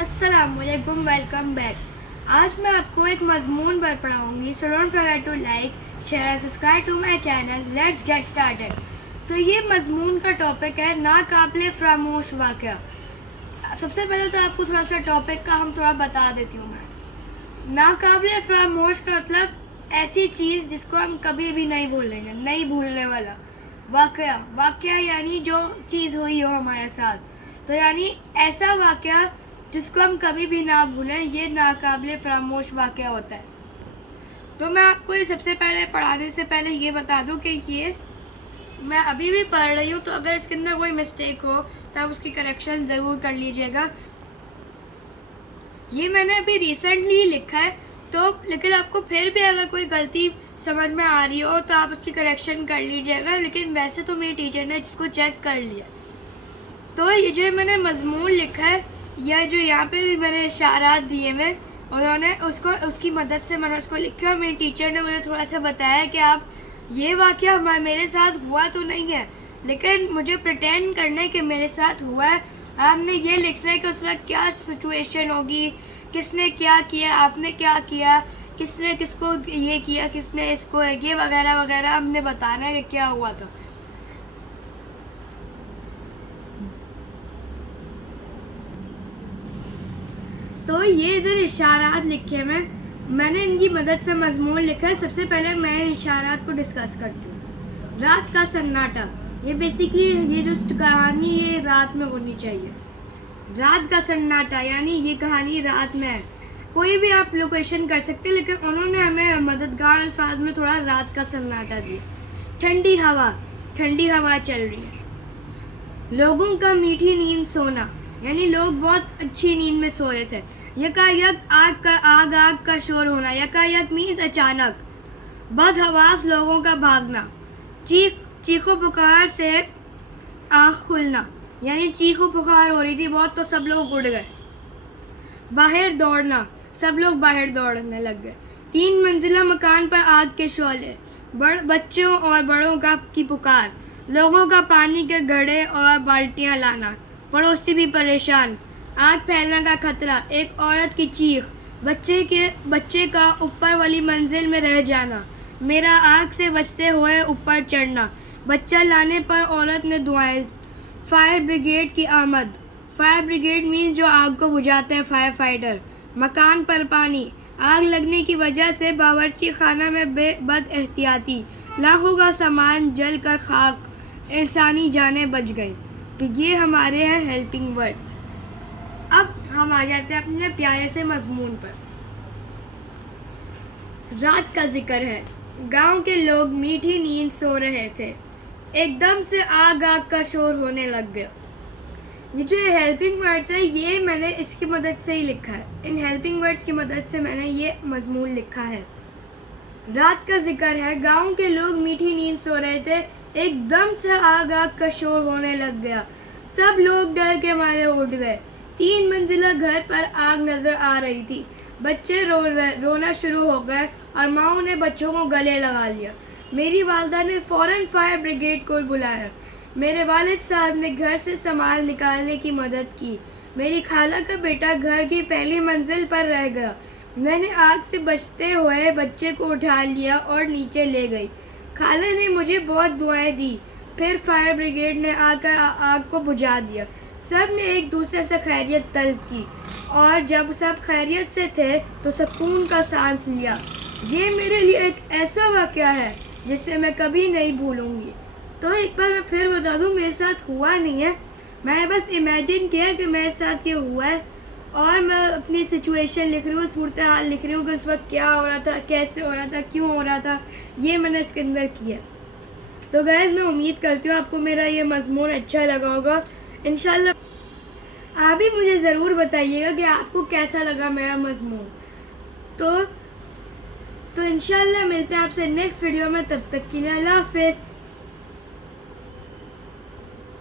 अस्सलाम वालेकुम, welcome back. आज मैं आपको एक मजमून पर पढ़ाऊँगी। So don't forget to like, share and subscribe to my channel. Let's get started. तो ये मजमून का टॉपिक है नाकाबिले फरामोश वाक़या। सबसे पहले तो आपको थोड़ा सा टॉपिक का हम थोड़ा बता देती हूँ मैं। नाकाबिले फरामोश का मतलब ऐसी चीज़ जिसको हम कभी भी नहीं भूलेंगे, नहीं भूलने वाला वाक़या। वाक़या यानी जो चीज़ हुई हो हमारे साथ, तो यानी ऐसा वाक़या जिसको हम कभी भी ना भूलें, ये नाकाबिले फरामोश वाक़या होता है। तो मैं आपको ये सबसे पहले पढ़ाने से पहले ये बता दूं कि ये मैं अभी भी पढ़ रही हूँ, तो अगर इसके अंदर कोई मिस्टेक हो तो आप उसकी करेक्शन ज़रूर कर लीजिएगा। ये मैंने अभी रिसेंटली लिखा है, तो लेकिन आपको फिर भी अगर कोई गलती समझ में आ रही हो तो आप उसकी करेक्शन कर लीजिएगा। लेकिन वैसे तो मेरी टीचर ने जिसको चेक कर लिया। तो ये जो मैंने मजमून लिखा है, या जो यहाँ पे मैंने इशारात दिए हुए, उन्होंने उसकी मदद से मैंने उसको लिखा। और मेरी टीचर ने मुझे थोड़ा सा बताया कि आप ये वाक़या मेरे साथ हुआ तो नहीं है, लेकिन मुझे प्रिटेंड करना है कि मेरे साथ हुआ है। आपने ये लिखना है कि उस वक्त क्या सिचुएशन होगी, किसने क्या किया, आपने क्या किया, किसने किसको ये किया, किसने इसको ये वगैरह वगैरह हमने बताना है कि क्या हुआ था। तो ये इधर इशारात लिखे मैंने इनकी मदद से मजमून लिखा है। सबसे पहले मैं इशारात को डिस्कस करती हूँ। रात का सन्नाटा, ये बेसिकली ये जो कहानी ये रात में होनी चाहिए। रात का सन्नाटा यानी ये कहानी रात में है। कोई भी आप लोकेशन कर सकते, लेकिन उन्होंने हमें मददगार अल्फाज में थोड़ा रात का सन्नाटा दिया। ठंडी हवा चल रही है। लोगों का मीठी नींद सोना, यानी लोग बहुत अच्छी नींद में सो रहे थे। यकायक आग का शोर होना, यकायक मीन्स अचानक। बदहवास लोगों का भागना। चीखो पुकार से आँख खुलना, यानी चीखो पुकार हो रही थी बहुत, तो सब लोग उड़ गए। बाहर दौड़ना, सब लोग बाहर दौड़ने लग गए। 3 मंजिला मकान पर आग के शोले। बच्चों और बड़ों की पुकार। लोगों का पानी के घड़े और बाल्टियां लाना। पड़ोसी भी परेशान। आग फैलने का खतरा। एक औरत की चीख। बच्चे का ऊपर वाली मंजिल में रह जाना। मेरा आग से बचते हुए ऊपर चढ़ना। बच्चा लाने पर औरत ने दुआएं। फायर ब्रिगेड की आमद। फायर ब्रिगेड मीन्स जो आग को बुझाते हैं, फायर फाइटर। मकान पर पानी। आग लगने की वजह से बावर्ची खाना में बद एहतियाती। लाखों का सामान जल कर खाक, इंसानी जानें बच गई। तो ये हमारे हैं हेल्पिंग वर्ड्स। अब हम आ जाते हैं अपने प्यारे से मजमून पर। रात का जिक्र है। गांव के लोग मीठी नींद सो रहे थे। एकदम से आग का शोर होने लग गया। ये जो हेल्पिंग वर्ड्स है, ये मैंने इसकी मदद से ही लिखा है। इन हेल्पिंग वर्ड्स की मदद से मैंने ये मजमून लिखा है। रात का जिक्र है। गांव के लोग मीठी नींद सो रहे थे। एकदम से आग का शोर होने लग गया। सब लोग डर के मारे उठ गए। 3 मंजिला घर पर आग नजर आ रही थी। बच्चे रोना शुरू हो गए और माओ ने बच्चों को गले लगा लिया। मेरी वालदा ने फौरन फायर ब्रिगेड को बुलाया। मेरे वालिद साहब ने घर से सामान निकालने की मदद की। मेरी खाला का बेटा घर की पहली मंजिल पर रह गया। मैंने आग से बचते हुए बच्चे को उठा लिया और नीचे ले गई। खाला ने मुझे बहुत दुआएं दी। फिर फायर ब्रिगेड ने आकर आग को बुझा दिया। सब ने एक दूसरे से खैरियत तलब की, और जब सब खैरियत से थे तो सुकून का सांस लिया। ये मेरे लिए एक ऐसा वाक़या है जिसे मैं कभी नहीं भूलूंगी। तो एक बार मैं फिर बता दूं, मेरे साथ हुआ नहीं है, मैंने बस इमेजिन किया कि मेरे साथ ये हुआ है, और मैं अपनी सिचुएशन लिख रही हूँ, सूरत हाल लिख रही हूँ कि उस वक्त क्या हो रहा था, कैसे हो रहा था, क्यों हो रहा था, ये मैंने इसके अंदर किया। तो गाइस, मैं उम्मीद करती हूँ आपको मेरा ये मजमून अच्छा लगा होगा। इंशाल्लाह आप भी मुझे ज़रूर बताइएगा कि आपको कैसा लगा मेरा मजमून। तो इंशाल्लाह मिलते हैं आपसे नेक्स्ट वीडियो में। तब तक के लिए अल्लाह हाफ़िज़।